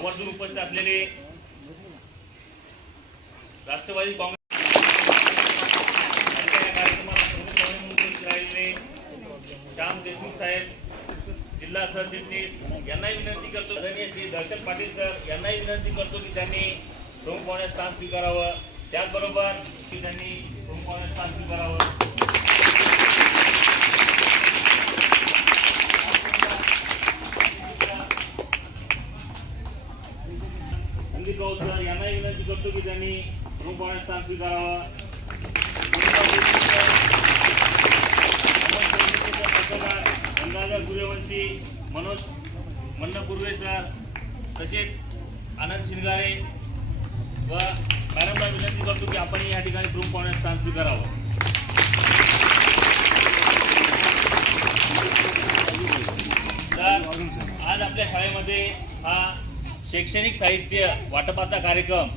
आवर्जून उपस्थित असलेले राष्ट्रवादी काँग्रेस श्याम देशमुख साहेब जिल्हा सरचिटणीस यांनाही विनंती करतो आदरणीय श्री दर्शन पाटील सर यांनाही विनंती करतो की त्यांनी प्रमुख पाहुणे स्थान स्वीकारावं त्याचबरोबर की त्यांनी प्रमुख पाहुणे स्थान स्वीकारावं यांनाही विनंती की त्यांनी प्रमुख स्थान स्वीकारावं गंगाधर सूर्यवंशी मनोज मन्न पूर्वे सर तसेच आनंद शिंगारे व मॅडमला विनंती करतो की आपण या ठिकाणी प्रमुख पाहुणे स्थान स्वीकारावं. तर आज आपल्या शाळेमध्ये हा शैक्षणिक साहित्य वाटपाचा कार्यक्रम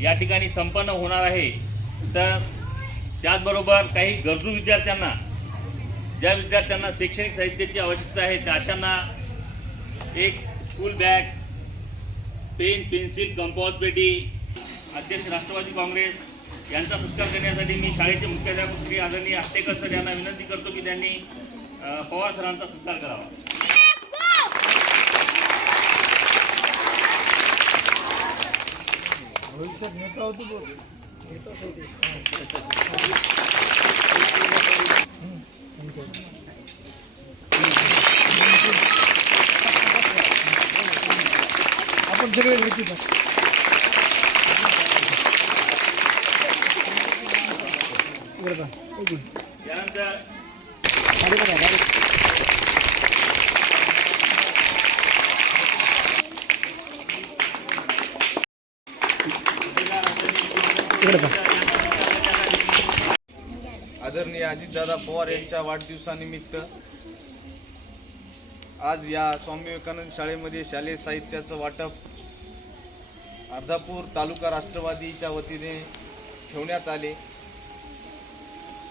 या ठिकाणी संपन्न होणार आहे. तर त्याचबरोबर काही गरजू विद्यार्थ्यांना ज्या विद्यार्थ्यांना शैक्षणिक साहित्याची आवश्यकता आहे त्याच्यांना एक school bag pen pencil compass पेटी अध्यक्ष राष्ट्रवादी काँग्रेस यांचा सत्कार करण्यासाठी मी शाळेचे मुख्याध्यापक श्री आदरणीय आष्टेकर सर यांना विनंती करतो की त्यांनी पवार सरांचा सत्कार करावा. भविष्यात नेता होतो बोल नेताच होते आपण सगळे लिखित बरं इकडे पहा. आदरणीय अजितदादा पवार यांच्या वाढदिवसानिमित्त आज या स्वामी विवेकानंद शाळेमध्ये शालेय साहित्याचं वाटप अर्धापूर तालुका राष्ट्रवादीच्या वतीने ठेवण्यात आले.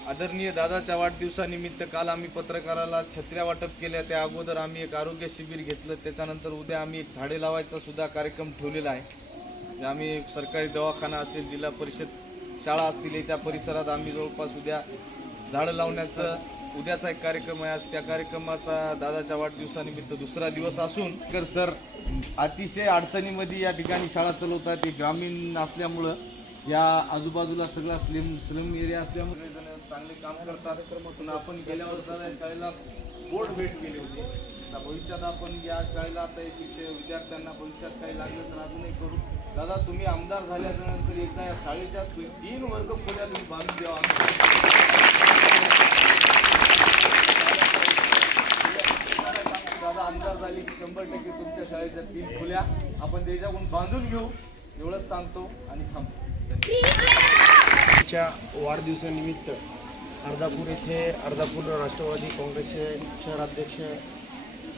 आदरणीय दादाच्या वाढदिवसानिमित्त काल आम्ही पत्रकाराला छत्र्या वाटप केल्या. त्या अगोदर आम्ही एक आरोग्य शिबिर घेतलं. त्याच्यानंतर उद्या आम्ही एक झाडे लावायचा सुद्धा कार्यक्रम ठेवलेला आहे. आम्ही सरकारी दवाखाना असेल जिल्हा परिषद शाळा असतील याच्या परिसरात आम्ही जवळपास उद्या झाडं लावण्याचं उद्याचा एक कार्यक्रम आहे. आज त्या कार्यक्रमाचा दादाच्या वाढदिवसानिमित्त दुसरा दिवस असून तर सर अतिशय अडचणीमध्ये या ठिकाणी शाळा चालवतात. ते ग्रामीण असल्यामुळं या आजूबाजूला सगळा स्लिम स्लिम एरिया असल्यामुळे चांगले काम करतात. पुन्हा आपण गेल्या वर्षाला शाळेला बोर्ड भेट केली होती. आता भविष्यात आपण या शाळेला आता शिक्षक विद्यार्थ्यांना भविष्यात काही लागलं तर अजूनही करू. दादा तुम्ही आमदार झाल्याच्यानंतर एकदा या शाळेच्या तीन वर्ग खोल्या तुम्ही बांधून द्यावा दादा आमदार झाले की शंभर टक्के तुमच्या शाळेच्या तीन खोल्या आपण त्याच्याकडून बांधून घेऊ. एवढंच सांगतो आणि थांबतो वाढदिवसानिमित्त अर्धापूर येथे अर्धापूर राष्ट्रवादी काँग्रेसचे शहराध्यक्ष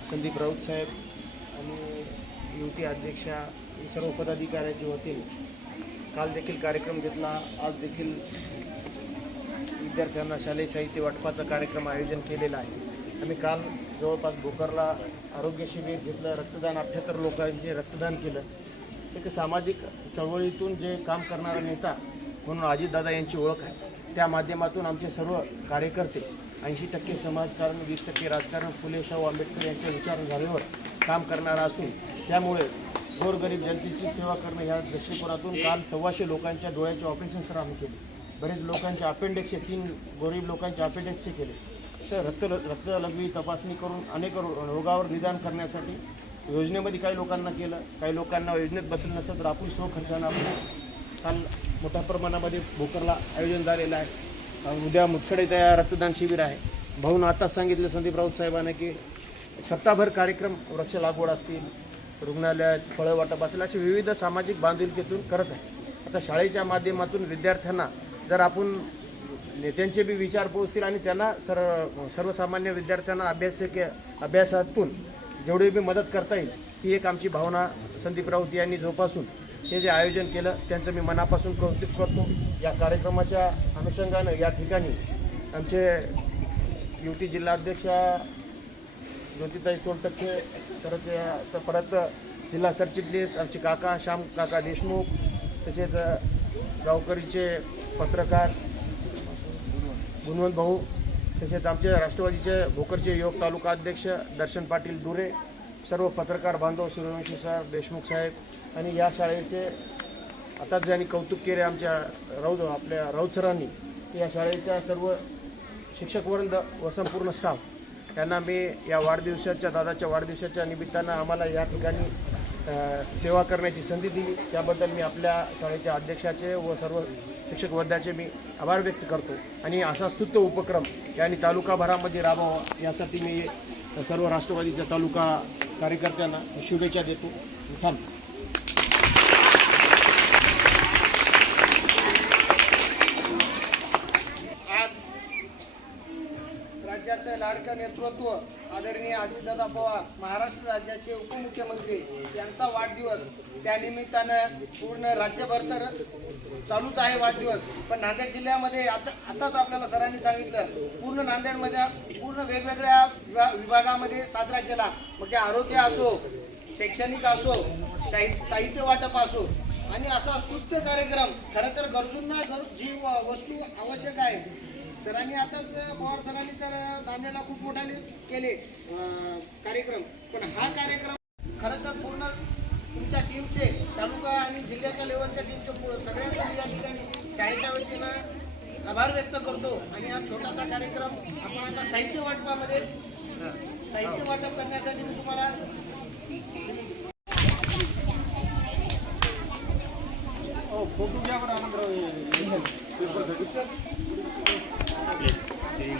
संदीप राऊत साहेब आणि युती अध्यक्षा हे सर्व पदाधिकाऱ्याच्या होतील काल देखील कार्यक्रम घेतला. आज देखील विद्यार्थ्यांना शालेय साहित्य वाटपाचा कार्यक्रम आयोजन केलेला आहे. आम्ही काल जवळपास भोकरला आरोग्य शिबिर घेतलं रक्तदान अठ्ठ्याहत्तर लोकांचे रक्तदान केलं. एक सामाजिक चळवळीतून जे काम करणारा नेता म्हणून अजितदादा यांची ओळख आहे. त्या माध्यमातून आमचे सर्व कार्यकर्ते ऐंशी टक्के समाजकारण वीस टक्के राजकारण फुले शाहू आंबेडकर यांच्या विचारधारेवर काम करणारा असून त्यामुळे गोरगरीब जनतेची सेवा करणं ह्या दृष्टिकोनातून काल सव्वाशे लोकांच्या डोळ्याचे ऑपरेशन सर आम्ही केले. बरेच लोकांचे अपेंडिक्सचे तीन गरीब लोकांचे अपेंडिक्सचे केले. तर रक्त रक्तलघवी तपासणी करून अनेक रोगावर निदान करण्यासाठी योजनेमध्ये काही लोकांना केलं. काही लोकांना योजनेत बसलं नसतं तर आपण स्वखर्चानं आपण काल मोठ्या प्रमाणामध्ये भोकरला आयोजन झालेलं आहे. उद्या मुतखडे इथं या रक्तदान शिबिर आहे. भाऊन आताच सांगितलं संदीप राऊत साहेबांना की सप्ताहभर कार्यक्रम वृक्ष लागवड असतील. रुग्णालयात फळं वाटप असेल असे विविध सामाजिक बांधिलकीतून करत आहे. आता शाळेच्या माध्यमातून विद्यार्थ्यांना जर आपण नेत्यांचे बी विचार पोहोचतील आणि त्यांना सर सर्वसामान्य विद्यार्थ्यांना अभ्यासिक अभ्यासातून जेवढी बी मदत करता येईल ही एक आमची भावना संदीप राऊत यांनी जोपासून हे जे आयोजन केलं त्यांचं मी मनापासून कौतुक करतो. या कार्यक्रमाच्या अनुषंगानं या ठिकाणी आमचे युटी जिल्हाध्यक्षा ज्योतिताई सोनटक्के तरच तर परत जिल्हा सरचिटणीस आमचे काका श्याम काका देशमुख तसेच गावकरीचे पत्रकार गुणवंत भाऊ तसेच आमचे राष्ट्रवादीचे भोकरचे योग तालुका अध्यक्ष दर्शन पाटील दुरे सर्व पत्रकार बांधव सूर्यवंशी सर देशमुख साहेब आणि या शाळेचे आता ज्यांनी कौतुक केले आमच्या राऊत आपल्या राऊत सरांनी या शाळेच्या सर्व शिक्षकवृंद व संपूर्ण स्टाफ त्यांना मी या वाढदिवसाच्या दादाच्या वाढदिवसाच्या निमित्तानं आम्हाला या ठिकाणी सेवा करण्याची संधी दिली. त्याबद्दल मी आपल्या शाळेच्या अध्यक्षाचे व सर्व शिक्षक वर्गाचे मी आभार व्यक्त करतो. आणि असा स्तुत्य उपक्रम यांनी तालुकाभरामध्ये राबवावा यासाठी मी सर्व राष्ट्रवादीच्या तालुका कार्यकर्त्यांना शुभेच्छा देतो. थांब आज राज्याचं लाडकं नेतृत्व आदरणीय अजितदादा पवार महाराष्ट्र राज्याचे उपमुख्यमंत्री यांचा वाढदिवस. त्यानिमित्तानं पूर्ण राज्यभर तर चालूच आहे वाढदिवस. पण नांदेड जिल्ह्यामध्ये आता आताच आपल्याला सरांनी सांगितलं पूर्ण नांदेडमध्ये पूर्ण वेगवेगळ्या विभा- विभागामध्ये साजरा केला. मग ते आरोग्य असो शैक्षणिक असो साहि- साहित्य वाटप असो आणि असा स्तुत्य कार्यक्रम खरं तर गरजूंना गर जी वस्तू आवश्यक आहे. सरांनी आताच पवार सरांनी तर नांदेडला खूप मोठ्याने केले कार्यक्रम. पण हा कार्यक्रम खरं तर पूर्ण तुमच्या टीमचे तालुका आणि जिल्ह्याच्या लेवलच्या टीमचे पू- सगळ्यांचा या ठिकाणी शाळेच्या वतीनं आभार व्यक्त करतो. आणि हा छोटासा कार्यक्रम आपण आता साहित्य वाटपामध्ये साहित्य वाटप करण्यासाठी मी तुम्हाला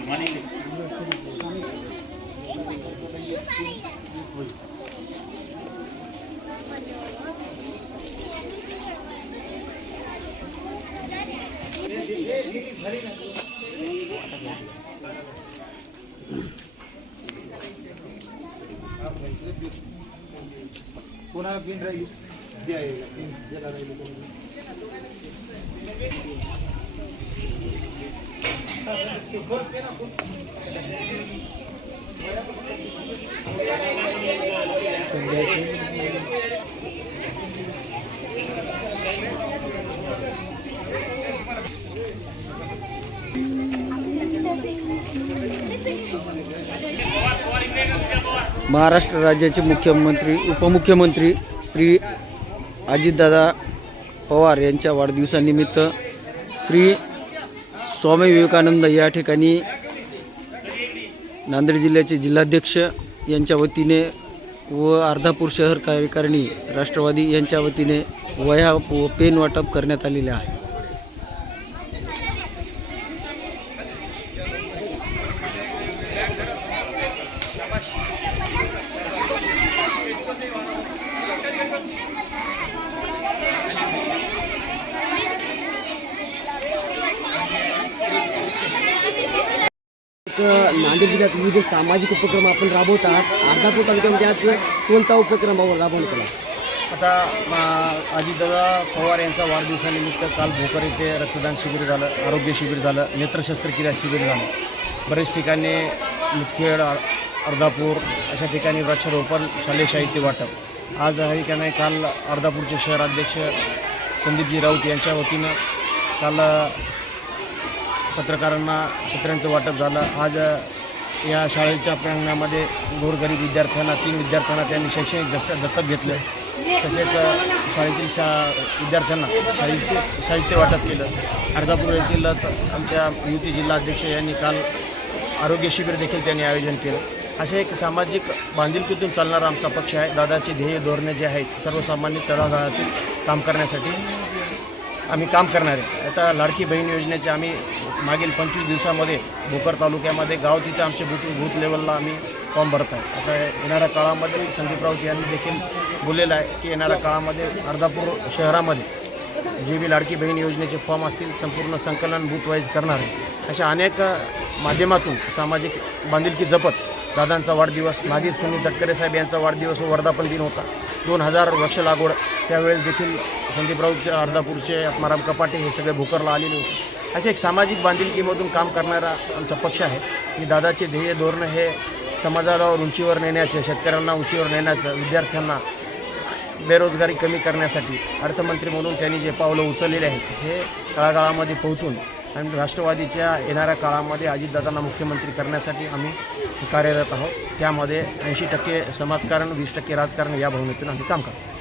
मानिक महाराष्ट्र राज्याचे मुख्यमंत्री उपमुख्यमंत्री श्री अजितदादा पवार यांच्या वाढदिवसानिमित्त श्री स्वामी विवेकानंद या ठिकाणी नांदेड जिल्ह्याचे जिल्हाध्यक्ष यांच्या वतीने व अर्धापूर शहर कार्यकारिणी राष्ट्रवादी यांच्या वतीने वह्या व पेन वाटप करण्यात आलेले आहे. एक नांदेड जिल्ह्यात विविध सामाजिक उपक्रम आपण राबवत आहात अर्धापूर तालुक्यामध्ये आज कोणता उपक्रम राबवण्यात आला? आता मा- अजितदादा पवार यांचा वाढदिवसानिमित्त काल भोकर येथे रक्तदान शिबिर झालं आरोग्य शिबिर झालं नेत्रशस्त्रक्रिया शिबिर झालं. बरेच ठिकाणी मुदखेड अर्धापूर अशा ठिकाणी वृक्षारोपण शालेय साहित्य वाटप. आज आहे का नाही काल अर्धापूरचे शहराध्यक्ष संदीपजी राऊत यांच्या वतीनं काल पत्रकारांना छत्र्यांचं वाटप झालं. आज या शाळेच्या प्रांगणामध्ये गोरगरीब विद्यार्थ्यांना तीन विद्यार्थ्यांना त्यांनी शैक्षणिक दस दत्तक घेतलं. तसेच शाळेतील शा विद्यार्थ्यांना साहित्य साहित्य वाटप केलं. अर्धापूर येथीलच आमच्या युती जिल्हाध्यक्ष यांनी काल आरोग्य शिबिर देखील त्यांनी आयोजन केलं. असे एक सामाजिक बांधिलकीतून चालणारा आमचा पक्ष आहे. दादाचे ध्येय धोरणे जे आहेत सर्वसामान्य तळागाळातील काम करण्यासाठी आम्ही काम करणार आहे. आता लाडकी बहीण योजनेचे आम्ही मागील पंचवीस दिवसामध्ये भोकर तालुक्यामध्ये गाव तिथे आमचे बूथ बूथ लेवलला आम्ही फॉर्म भरत आहे आता येणाऱ्या काळामध्ये संदीप राऊत यांनी देखील बोललेलं आहे की येणाऱ्या काळामध्ये अर्धापूर शहरामध्ये जे बी लाडकी बहीण योजनेचे फॉर्म असतील संपूर्ण संकलन बूथ वाईज करणार आहे. अशा अनेक माध्यमातून सामाजिक बांधिलकी जपत दादांचा वाढदिवस नागीर सुनील तटकरे साहेब यांचा वाढदिवस व वर्धापन दिन होता. दोन हजार वृक्ष लागवड त्यावेळेस देखील संदीप राऊतच्या अर्धापूरचे आत्माराम कपाटे हे सगळे भोकरला आलेले होते. असे एक सामाजिक बांधिलकीमधून काम करणारा आमचा पक्ष आहे. की दादाचे ध्येय धोरण हे समाजाला उंचीवर नेण्याचं शेतकऱ्यांना उंचीवर नेण्याचं विद्यार्थ्यांना बेरोजगारी कमी करण्यासाठी अर्थमंत्री म्हणून त्यांनी जे पावलं उचललेले आहेत हे तळागाळामध्ये पोहोचून आणि राष्ट्रवादीच्या येणाऱ्या काळामध्ये अजितदादांना मुख्यमंत्री करण्यासाठी आम्ही कार्यरत आहोत. त्यामध्ये ऐंशी टक्के समाजकारण वीस टक्के राजकारण या भावनेतून आम्ही काम करतो.